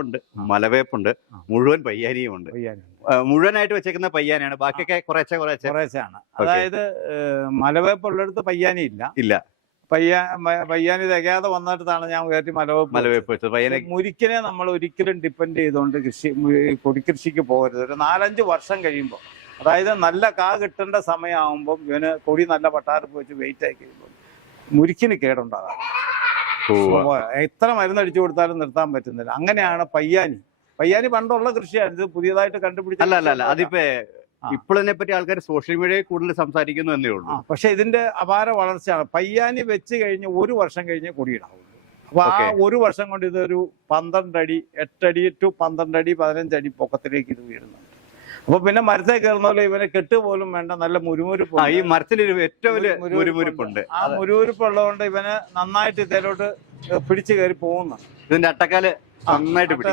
ഉണ്ട്. മലവേപ്പുണ്ട്. മുഴുവൻ പയ്യാനിയും ഉണ്ട് മുഴുവനായിട്ട് വെച്ചേക്കുന്ന പയ്യാനിയാണ് ബാക്കിയൊക്കെ കുറേശ്ശെ കുറേശ്ശെ. കുറേശ്ശാണ് അതായത് മലവേപ്പുള്ളടുത്ത് പയ്യാനി ഇല്ല. ഇല്ല പയ്യാ പയ്യാനി തികയാതെ വന്നിടത്താണ് ഞാൻ കയറ്റി മലവേപ്പ് മലവേപ്പ് വെച്ചത്. പയ്യനെ മുരിക്കിനെ നമ്മൾ ഒരിക്കലും ഡിപ്പെൻഡ് ചെയ്തുകൊണ്ട് കൃഷി കൊടികൃഷിക്ക് പോകരുത്. ഒരു നാലഞ്ച് വർഷം കഴിയുമ്പോൾ അതായത് നല്ല കാ കിട്ടേണ്ട സമയമാകുമ്പോൾ ഇവന് കൊടി നല്ല പട്ടാരപ്പ് വെച്ച് വെയിറ്റ് ആയി കഴിയുമ്പോൾ മുരിക്കിന് കേടുണ്ടാകാം എത്ര മരുന്നടിച്ചു കൊടുത്താലും നിർത്താൻ പറ്റുന്നില്ല. അങ്ങനെയാണ് പയ്യാനി. പയ്യാനി പണ്ടുള്ള കൃഷിയാണ്. ഇത് പുതിയതായിട്ട് കണ്ടുപിടിച്ച അല്ല അല്ല. അതിപ്പോ ഇപ്പോഴതിനെ പറ്റി ആൾക്കാർ സോഷ്യൽ മീഡിയയിൽ കൂടുതൽ സംസാരിക്കുന്നു എന്നേ ഉള്ളൂ. പക്ഷെ ഇതിന്റെ അപാര വളർച്ചയാണ്. പയ്യാനി വെച്ച് കഴിഞ്ഞ് ഒരു വർഷം കഴിഞ്ഞ് കൊടിയിടാവുള്ളൂ. അപ്പൊ ആ ഒരു വർഷം കൊണ്ട് ഇതൊരു പന്ത്രണ്ട് അടി എട്ടടി ടു പന്ത്രണ്ട് അടി പതിനഞ്ച് അടി പൊക്കത്തിലേക്ക് ഇത് വീഴുന്നുണ്ട് അപ്പൊ പിന്നെ മരത്തെ കയറുന്ന പോലെ ഇവനെ കെട്ട് പോലും വേണ്ട നല്ല മുരുമുരുപ്പ് ഈ മരത്തിലൊരു ഏറ്റവും വലിയ മുരു- ആ മുരുമുരുപ്പ് ഉള്ളതുകൊണ്ട് ഇവന് നന്നായിട്ട് ഇതിലോട്ട് പിടിച്ചു കയറി പോകുന്നു. ഇതിന്റെ അട്ടക്കാൽ നന്നായിട്ട്